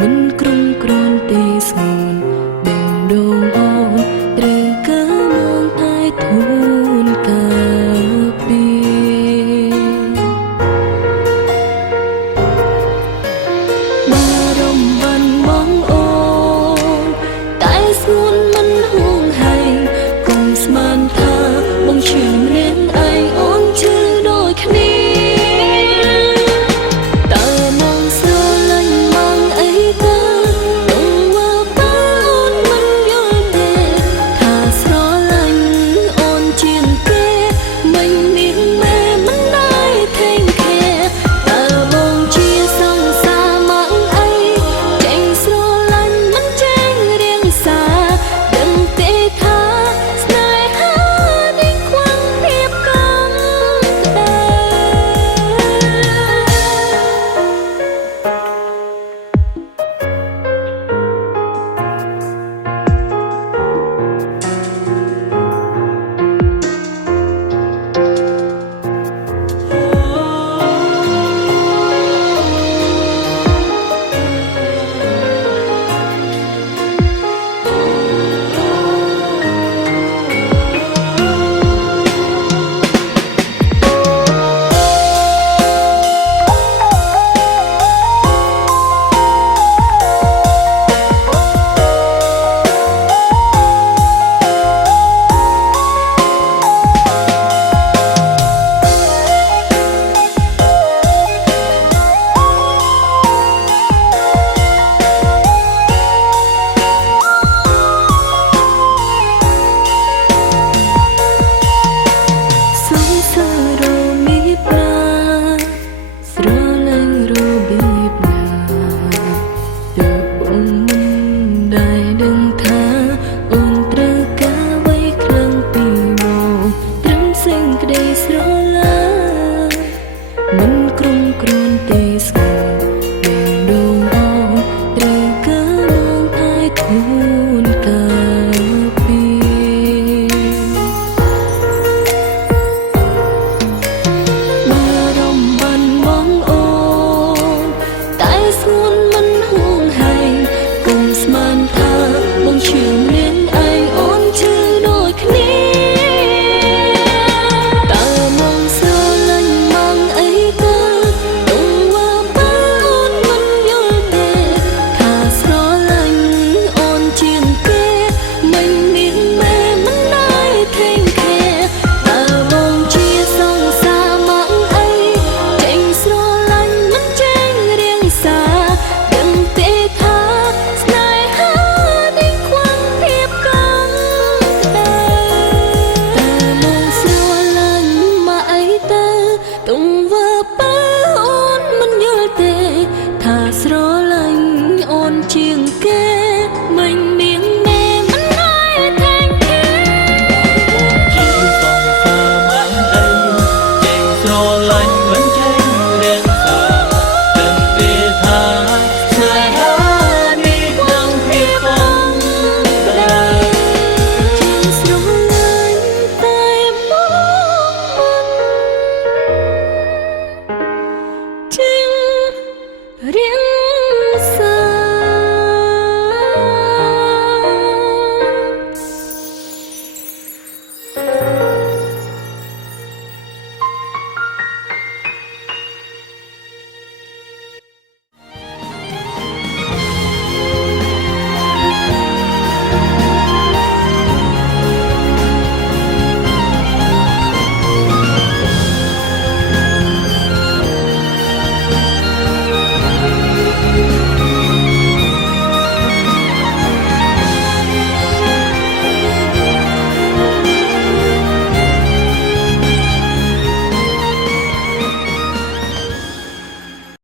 មិនក្រុមគ្រាន់ទេស្ងួនដេញដងអូនត្រូវកើមកតែធូនកាពីបារម្ភបានបងអូនតែស្ងួនមិនហួងហែងកុំស្មានថាបងឈឺរៀងឯងអូនឈឺដូចគ្នាមិនក្រុមគ្រាន់ទេស្ងួនដេញដងអូនត្រូវកើមកតែធូនកាពីបារម្ភបានបងអូនតែស្ងួនមិនហួងហែងកុំស្មានថាបងឈឺរៀងឯងអូនឈឺដូចគ្នាស្រឡាញ់អូនជាងគេ